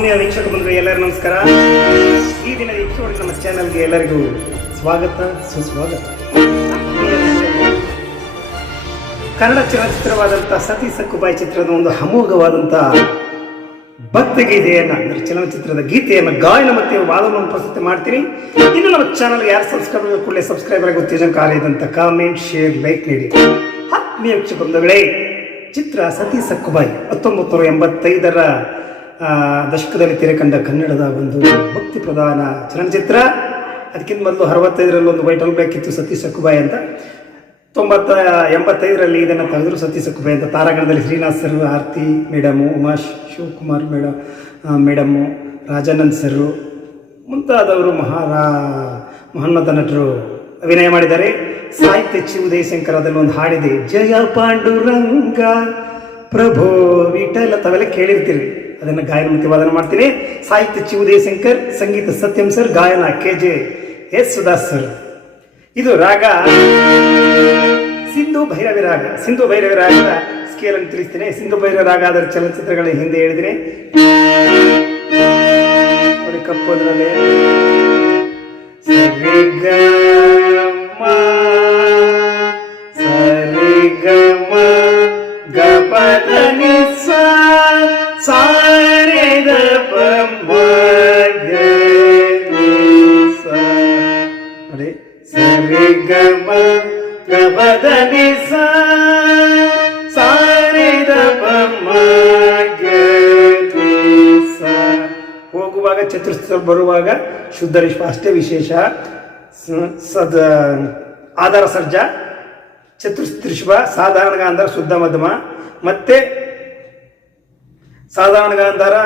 ಆತ್ಮೀಯ ವೀಕ್ಷಕ ಬಂದ್ರೆ ಎಲ್ಲರಿಗೂ ನಮಸ್ಕಾರ. ಈ ದಿನ ಎಪಿಸೋಡ್ ನಮ್ಮ ಚಾನೆಲ್ಗೆ ಎಲ್ಲರಿಗೂ ಸ್ವಾಗತ, ಸುಸ್ವಾಗತ. ಕನ್ನಡ ಚಲನಚಿತ್ರವಾದಂಥ ಸತಿ ಸಕ್ಕುಬಾಯಿ ಚಿತ್ರದ ಒಂದು ಅಮೋಘವಾದಂಥ ಭಕ್ತಗೀತೆಯನ್ನ, ಅಂದರೆ ಚಲನಚಿತ್ರದ ಗೀತೆಯನ್ನು ಗಾಯನ ಮತ್ತೆ ವಾದವನ್ನು ಪ್ರಸ್ತುತಿ ಮಾಡ್ತೀನಿ ಇನ್ನು ನಮ್ಮ ಚಾನಲ್ಗೆ ಯಾರು ಸಬ್ಸ್ಕ್ರೈಬ್ ಕೂಡಲೇ ಸಬ್ಸ್ಕ್ರೈಬರ್ ಆಗಿ ಉತ್ತೇಜನಕಾರಿಯಾದಂಥ ಕಾಮೆಂಟ್ ಶೇರ್ ಲೈಕ್ ನೀಡಿ. ಆತ್ಮೀಯ ವೀಕ್ಷಕ ಬಂಧುಗಳೇ, ಚಿತ್ರ ಸತಿ ಸಕ್ಕುಬಾಯಿ ಹತ್ತೊಂಬತ್ತು ನೂರ ಎಂಬತ್ತೈದರ ದಶಕದಲ್ಲಿ ತೆರೆಕಂಡ ಕನ್ನಡದ ಒಂದು ಭಕ್ತಿ ಪ್ರಧಾನ ಚಲನಚಿತ್ರ. ಅದಕ್ಕಿಂತ ಮೊದಲು ಅರವತ್ತೈದರಲ್ಲಿ ಒಂದು ವೈಟಲ್ ಬ್ಯಾಕ್ ಇತ್ತು ಸತಿ ಸಕ್ಕುಬಾಯಿ ಅಂತ. ತೊಂಬತ್ತ, ಎಂಬತ್ತೈದರಲ್ಲಿ ಇದನ್ನು ತೆಗೆದ್ರು ಸತಿ ಸಕ್ಕುಬಾಯಿ ಅಂತ. ತಾರಾಗಣದಲ್ಲಿ Srinath sir, Aarti madam Umashree Shivakumar madam madam, Rajanand sir, ಮುಂತಾದವರು ಮಹಾರಾ, ಮಹೋನ್ನತ ನಟರು ಅಭಿನಯ ಮಾಡಿದ್ದಾರೆ. ಸಾಹಿತ್ಯ ಚಿ ಉದಯಶಂಕರ್ ಅದರಲ್ಲಿ ಒಂದು ಹಾಡಿದೆ ಜಯ ಪಾಂಡುರಂಗ ಪ್ರಭೋ ವಿಠಲ ತಾವೆಲ್ಲ ಕೇಳಿರ್ತೀರಿ. ಅದನ್ನು ಗಾಯನ ವಾದನ ಮಾಡ್ತೀನಿ. ಸಾಹಿತ್ಯ ಚಿ ಉದಯಶಂಕರ್, ಸಂಗೀತ ಸತ್ಯಂ ಸರ್, ಗಾಯನ K J Yesudas sir. ಇದು ರಾಗ. ಸಿಂಧು ಭೈರವಿ ರಾಗ. ಸಿಂಧು ಭೈರವಿ ರಾಗದ ಸ್ಕೇಲ್ ಅನ್ನು ತಿಳಿಸ್ತೇನೆ. ಸಿಂಧು ಭೈರವಿ ರಾಗ ಅದರ ಚಲನಚಿತ್ರಗಳ ಹಿಂದೆ ಹೇಳಿದ್ರೆ ನೋಡಿ ಕಪ್ಪು ಅದರಲ್ಲಿ. ಸರಿಗಮ ಗಪದ ನಿಸ ಸಾರೆದ ಹೋಗುವಾಗ ಚತುರ್ಥ ಬರುವಾಗ ಶುದ್ಧ ರಿಶ್ವ ಅಷ್ಟೇ ವಿಶೇಷ ಸದ, ಆಧಾರ ಸರ್ಜ ಚತುರ್ಸ್ತ್ರಿಶ್ವ ಸಾಧಾರಣ ಗಾಂಧಾರ, ಶುದ್ಧ ಮಧ್ಯಮ. ಮತ್ತೆ ಸಾಧಾರಣ ಗಾಂಧಾರ,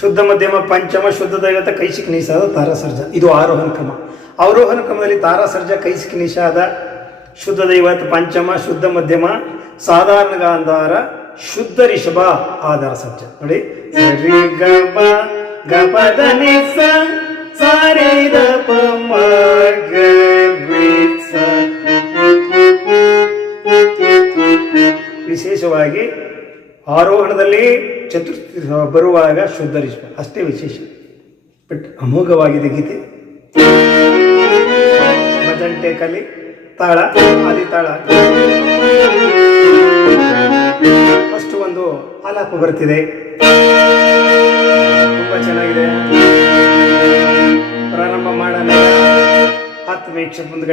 ಶುದ್ಧ ಮಧ್ಯಮ, ಪಂಚಮ, ಶುದ್ಧ ದೈವತ, ಕೈಶಿಕ್, ನೀಸಾದ, ತಾರಾಸರ್ಜ. ಇದು ಆರೋಹಣ ಕ್ರಮ. ಅವರೋಹಣ ಕ್ರಮದಲ್ಲಿ ತಾರಾಸರ್ಜ ಕೈಸಿಕ್ ನಿಷಾದ, ಶುದ್ಧ ದೈವತ ಪಂಚಮ, ಶುದ್ಧ ಮಧ್ಯಮ, ಸಾಧಾರಣ ಗಾಂಧಾರ, ಶುದ್ಧ ರಿಷಭ, ಆಧಾರ ಸಜ್ಜ. ನೋಡಿ. ನಿಸ ಸಾರಿ ದಪ. ವಿಶೇಷವಾಗಿ ಆರೋಹಣದಲ್ಲಿ ಚತುರ್ಥಿ ಬರುವಾಗ ಶುದ್ಧ ರಿಷಭ. ಅಷ್ಟೇ ವಿಶೇಷ. ಬಟ್ ಅಮೋಘವಾಗಿದೆ ಗೀತೆ. ಭಜಂಟೆ ಕಲಿ ತಾಳ ಆದಿ ತಾಳ. ಫಸ್ಟ್ ಒಂದು ಆಲಾಪ ಬರ್ತಿದೆ. ತುಂಬಾ ಚೆನ್ನಾಗಿದೆ. ಪ್ರಾರಂಭ ಮಾಡೋಣ ಹತ್ತು ವೀಕ್ಷ ರಂಗ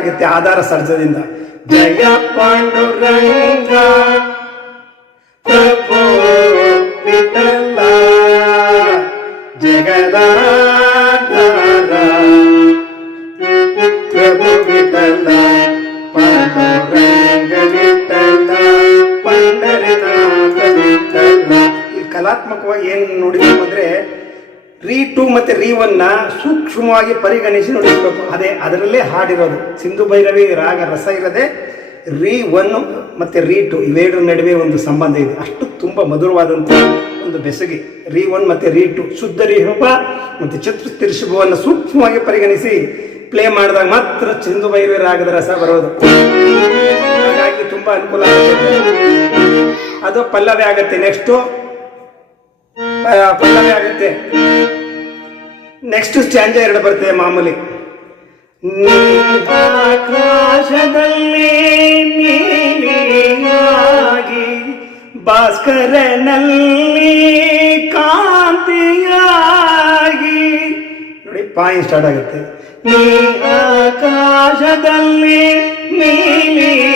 ಸಾಯಿಂದ ಆಧಾರ ಸರ್ಜದಿಂದ. ಜಯ ಪಾಂಡುರಂಗ ಪಾಂಡುರಂಗ ಕಲಾತ್ಮಕವಾಗಿ ಏನು ನೋಡಿದ್ರೆ ಅಂದ್ರೆ, ರೀ ಟು ಮತ್ತೆ ರೀ ಒನ್ನ ಸೂಕ್ಷ್ಮವಾಗಿ ಪರಿಗಣಿಸಿ ನುಡಿಸಬೇಕು. ಅದೇ ಅದರಲ್ಲೇ ಹಾಡಿರೋದು. ಸಿಂಧು ಭೈರವಿ, ರಾಗ, ರಸ ಇರದೆ ರೀ ಒನ್ ಮತ್ತೆ ರೀ ಟು ಇವೆರಡರ ನಡುವೆ ಒಂದು ಸಂಬಂಧ ಇದೆ. ಅಷ್ಟು ತುಂಬ ಮಧುರವಾದಂಥ ಒಂದು ಬೆಸುಗೆ. ರೀ ಒನ್ ಮತ್ತೆ ರೀ ಟು ಶುದ್ಧ ರೀಹೂಪ ಮತ್ತು ಚಿತ್ರ ತಿರುಶುಭವನ್ನು ಸೂಕ್ಷ್ಮವಾಗಿ ಪರಿಗಣಿಸಿ ಪ್ಲೇ ಮಾಡಿದಾಗ ಮಾತ್ರ ಸಿಂಧು ಭೈರವಿ ರಾಗದ ರಸ ಬರೋದು. ಹಾಗಾಗಿ ತುಂಬ ಅನುಕೂಲ ಆಗುತ್ತೆ. ಅದು ಪಲ್ಲವಿ ಆಗುತ್ತೆ. ನೆಕ್ಸ್ಟು ಪಲ್ಲವಿ ಆಗುತ್ತೆ. ನೆಕ್ಸ್ಟ್ ಸ್ಟ್ಯಾಂಜ ಎರಡು ಬರ್ತದೆ ಮಾಮೂಲಿ. ಆಕಾಶದಲ್ಲಿ ನೀಲಿಯಾಗಿ ಭಾಸ್ಕರನಲ್ಲಿ ಕಾಂತಿಯಾಗಿ. ನೋಡಿ ಪಾಯಿ ಸ್ಟಾರ್ಟ್ ಆಗುತ್ತೆ. ನೀ ಆಕಾಶದಲ್ಲಿ ನೀಲಿಯಾಗಿ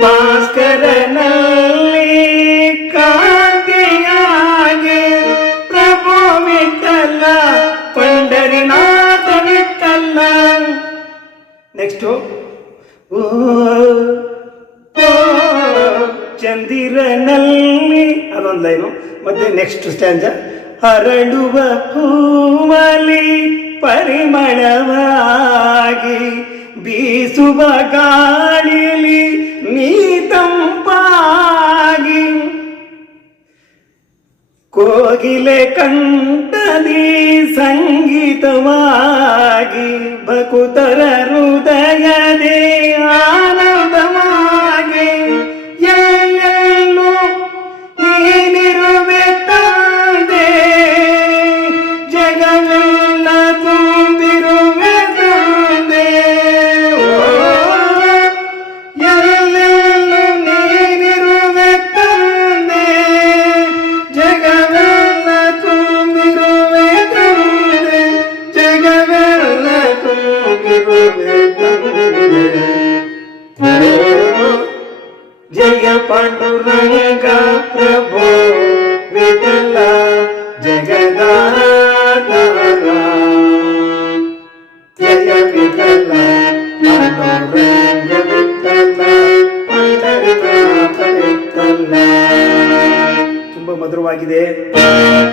ಭಾಸ್ಕರನಲ್ಲಿ ಚಂದಿರನಲ್ಲಿ ಅದೊಂದು ಲೈನು ಮತ್ತೆ ನೆಕ್ಸ್ಟ್ ಸ್ಟ್ಯಾಂಜ ಹರಡುವ ಹೂವಲಿ ಪರಿಮಳವಾಗಿ ಬೀಸುವ ಗಾಳಿಲಿ ನೀ ತಂಪಾಗಿ ಕೋಗಿಲೆ ಕಂಠದಿ ಸಂಗೀತವಾಗಿ ಭಕುತರ ಹೃದಯದೇ ಮಧುರವಾಗಿದೆ.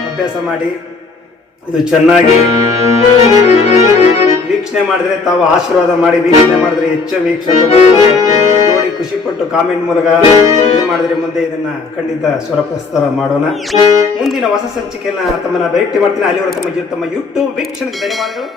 ಅಭ್ಯಾಸ ಮಾಡಿ. ಇದು ಚೆನ್ನಾಗಿ ವೀಕ್ಷಣೆ ಮಾಡಿದ್ರೆ ತಾವು ಆಶೀರ್ವಾದ ಮಾಡಿ ವೀಕ್ಷಣೆ ಮಾಡಿದ್ರೆ ಹೆಚ್ಚು ವೀಕ್ಷಕರು ನೋಡಿ ಖುಷಿಪಟ್ಟು ಕಾಮೆಂಟ್ ಮೂಲಕ ಇದು ಮಾಡಿದ್ರೆ ಮುಂದೆ ಇದನ್ನ ಖಂಡಿತ ಸ್ವರಪ್ರಸ್ತಾರ ಮಾಡೋಣ. ಮುಂದಿನ ಹೊಸ ಸಂಚಿಕೆಯನ್ನ ತಮ್ಮನ್ನ ಭೇಟಿ ಮಾಡ್ತೀನಿ. ಅಲ್ಲಿವರೆಗೆ ತಮ್ಮ ತಮ್ಮ ಯೂಟ್ಯೂಬ್ ವೀಕ್ಷಣೆಗೆ ಧನ್ಯವಾದಗಳು.